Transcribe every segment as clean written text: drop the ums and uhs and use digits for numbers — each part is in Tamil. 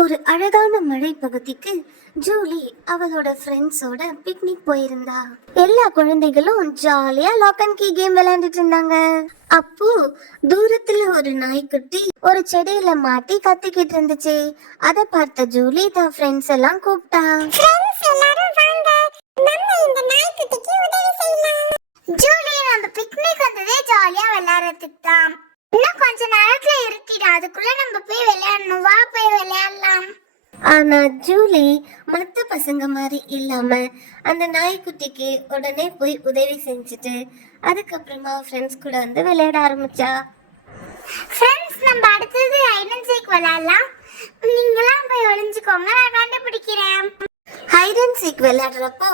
ஒரு அழகான மழை பகுதிக்கு ஜூலி அவளோட ஃப்ரெண்ட்ஸோட பிக்னிக் போயிருந்தா. எல்லா குழந்தைகளும் ஜாலியா லாக் அண்ட் கீ கேம் விளையாண்டுட்டு இருந்தாங்க. அப்போ தூரத்துல ஒரு நாய்க்குட்டி ஒரு செடியில மாட்டி கத்திக்கிட்டு இருந்துச்சு. அதை பார்த்த ஜூலி தன் ஃப்ரெண்ட்ஸ் எல்லாம் கூப்பிட்டா. ஜூலி நம்ம பிக்னிக் வந்ததே ஜாலியா விளையாடுறதுக்கு தான். இன்னும் கொஞ்ச நேரத்துல இருட்டிடும், அதுக்குள்ள நம்ம போய் விளையாடணும், வா போய் விளையாடலாம். ஆனா ஜூலி மத்த பசங்க மாதிரி இல்லாம அந்த நாய்க்குட்டிக்கு உடனே போய் உதவி செஞ்சுட்டு அதுக்கப்புறமா ஃப்ரெண்ட்ஸ் கூட வந்து விளையாட ஆரம்பிச்சா. ஃப்ரெண்ட்ஸ், நம்ம அடுத்தது ஹைட் அண்ட் சீக் விளையாடலாம். நீங்களாம் போய் ஒளிஞ்சுக்கோங்க, நான் கண்டுபிடிக்கிறேன். ஹைட் அண்ட் சீக் விளையாடுறப்போ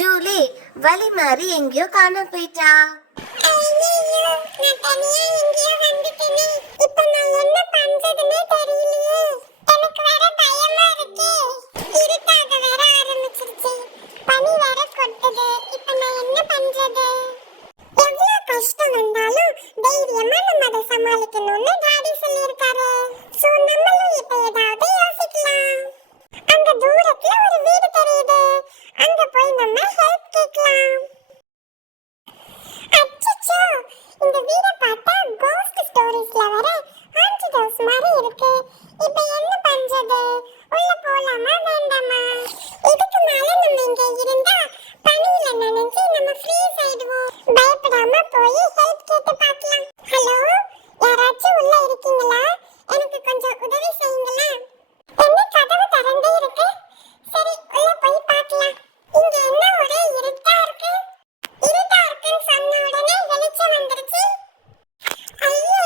ஜூலி வலி மாறி எங்கேயோ காண போயிட்டா. சமாளிக்கணும்னு டாடி சொல்லிருக்காரு. சோ நம்மளும் இப்ப ஏதாவது யோசிக்கலாம். அங்க தூரத்துல ஒரு வீடு தெரியுது, அங்க போய் நம்ம ஹெல்ப் கேட்கலாம். அச்சச்சோ, இந்த வீட பார்த்தா கோஸ்ட் ஸ்டோரிஸ்ல வர ஹாண்டட் ஹவுஸ் மாதிரி இருக்கு. இப்போ என்ன பண்றது? உள்ள போலாமா வேண்டாமா? இதுக்கு மேல நம்ம இங்க இருந்தா பனியில நனைஞ்சு நம்ம ஃப்ரீஸ் ஆயிடுவோம். பயப்படாம போய் ஹெல்ப் கேட்டு பார்க்கலாம். ஹலோ, யாராச்சும் உள்ள இருக்கீங்களா? எனக்கு கொஞ்சம் உதவி செய்யுங்களா? என்ன கதவு திறந்தே இருக்கு? சரி, உள்ள போய் பார்க்கலாம். இங்க என்ன ஒரே இருட்டா இருக்கு? இருட்டா இருக்குன்னு சொன்ன உடனே வெளிச்சம் வந்துருச்சு. ஐயோ,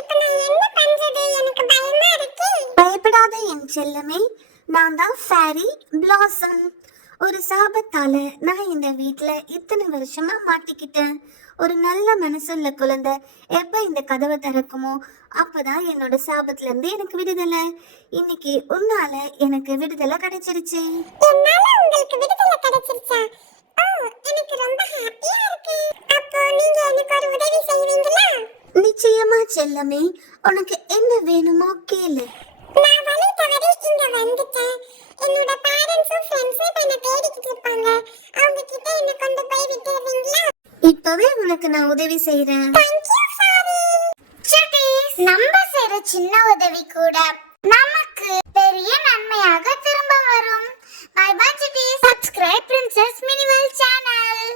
இப்போ நான் என்ன பண்றது? எனக்கு பயமா இருக்கு. பயப்படாத என் செல்லமே, நான் தான் ஃபேரி பிளாசம். ஒரு சாபத்தால நான் இந்த வீட்டுல இத்தனை வருஷமா மாட்டிக்கிட்டேன். ஒரு நல்ல மனசுள்ள குழந்தை எப்ப இந்த கதவை திறக்குமோ அப்பதான் என்னோட சாபத்துல இருந்து எனக்கு விடுதலை. இன்னைக்கு உன்னால எனக்கு விடுதலை கிடைச்சிருச்சு. என்னால உங்களுக்கு விடுதலை கிடைச்சிருச்சா? ஓ, எனக்கு ரொம்ப ஹாப்பியா இருக்கு. அப்போ நீங்க எனக்கு ஒரு உதவி செய்வீங்களா? நிச்சயமா செல்லமே, உனக்கு என்ன வேணுமோ கேளு. நான் வழி தவறி இங்க வந்துட்டேன். என்னோட பேரண்ட்ஸும் ஃப்ரெண்ட்ஸும் இப்ப என்ன தேடிக்கிட்டு இருப்பாங்க. அவங்க கிட்ட என்ன கொண்டு போய் விட்டுறீங்களா? இப்பவே உனக்கு நான் உதவி செய்றேன். Thank you, Fari. சுட்டீஸ், நம்ம செய்யற சின்ன உதவி கூட நமக்கு பெரிய நன்மையாக திரும்ப வரும். பை பை சுட்டீஸ். Subscribe princess minimal channel.